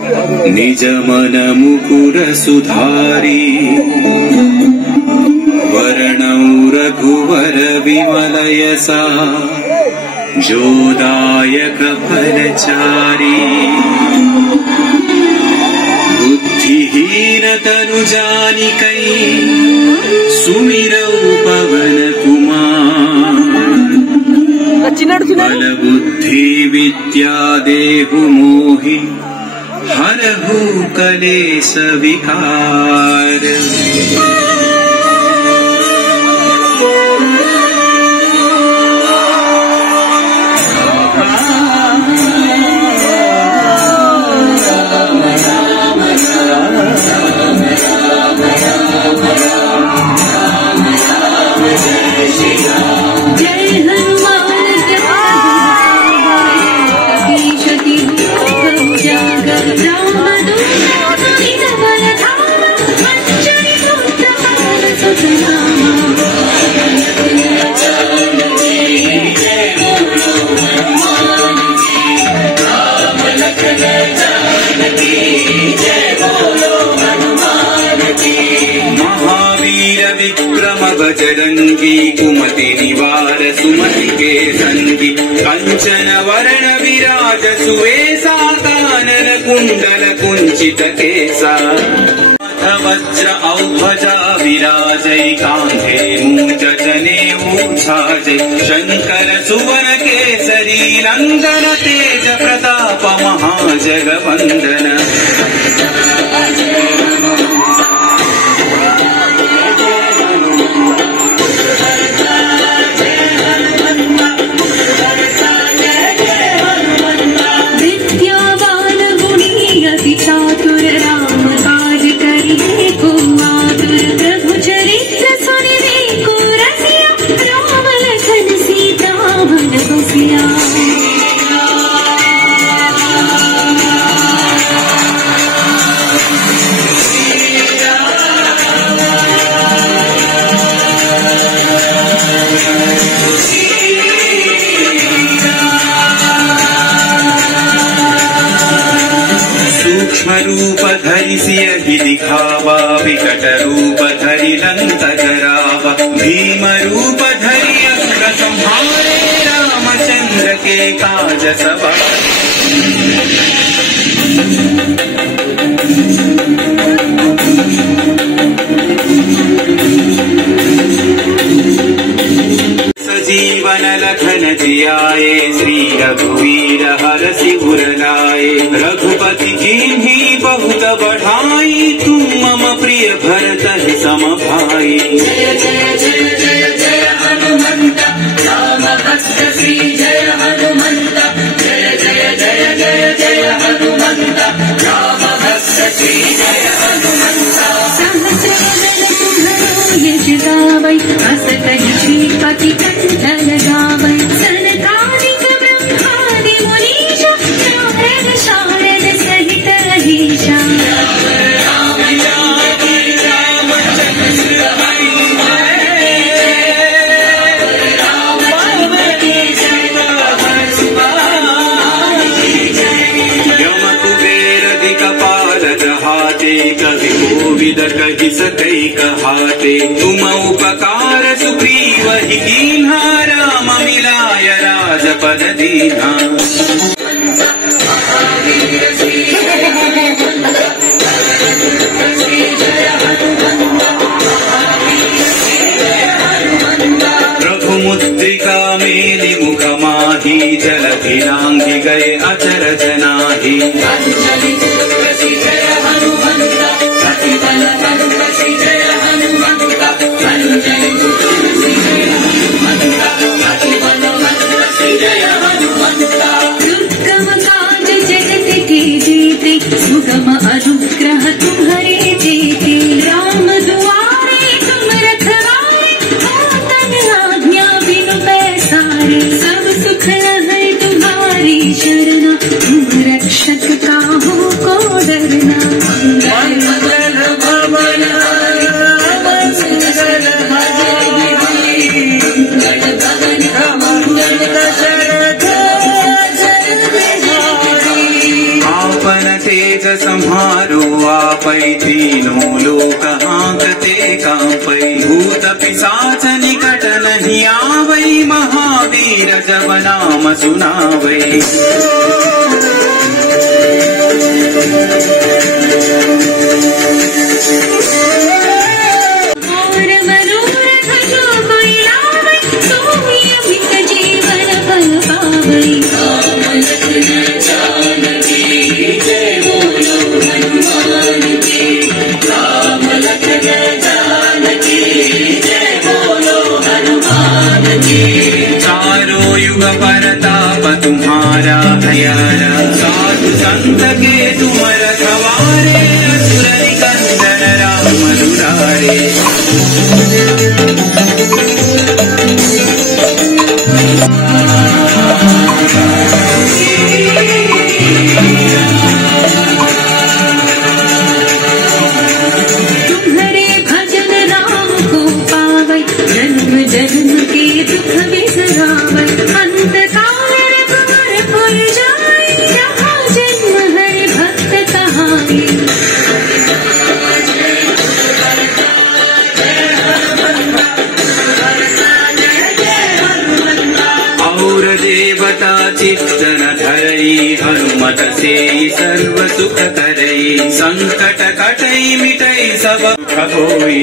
निज मन मुकुर सुधारी वर्णौ रघुवर विमल यसा जोदायक फलचारी बुद्धिहीन तनु जानिकै सुमिरौ पवन कुमार बल बुद्धि विद्या देहु मोहि हरहु कलेश विकार। बजरंगी कुमति निवार सुमति के संगी कंचन वर्ण विराज सुवेशा कानन कुंडल कुंचित केसा वज्र औध्वजा विराजै कांधे मूंज जनेऊ छाजै शंकर सुवन केसरी नंदन तेज प्रताप महाजगवंदन। रूप धरि सियहि दिखावा विकट रूप धरि लंक जरावा भीम रूप धरि असुर संहारे रामचंद्र के काज सवारे। सजीवन लखन जियाए श्री रघुवीर हरषि उर लाए रघुपति कीन्ही बहुत बढ़ाई तुम मम प्रिय भरत सम भाई। जय जय जय जय जय हनुमंत राम भक्त श्री जय हनुमंत जय जय जय जय जय हनुमंत राम भक्त श्री जय हनुमंत। सहस वदन तुम्हरो यश गावै अस कहि श्रीपति कंठ लगावै सनकादिक ब्रह्मादि मुनीषा नारद शारद सहित अहीशा। कवि कोविद कहि सकै कहाते तुम उपकार सुग्रीव ही कीन्हा राम मिलाय राजपद दीन्हा। रघुमुद्रिका मेलि मुख माही जलधि लांघि गए अचरज नाही। दुर्गम काज जगत के जेते सुगम अनुग्रह तुम्हारे जेते राम दुआरे तुम रखवारे तन आज्ञा बिनु पैसारे सब सुख है तुम्हारी शरण तुम रक्षक काहू को आपै। भूत पिशाच निकट नहीं आवै, महावीर जब नाम सुनावै। चारों युग परताप तुम्हारा हयारा, साधु संत के तुम रखवारे, असुर निकंदन राम दुलारे। तुम्हारे भजन राम को पावै, जन्म जन्म के दुख बिसरावै। अंत काल रघुवर पुर जाय, जहाँ जन्म हरि भक्त कहाय। और देवता चित्त न धरई, हनुमत से सर्व सुख करई। संकट कटई मिटई सब दुख होई।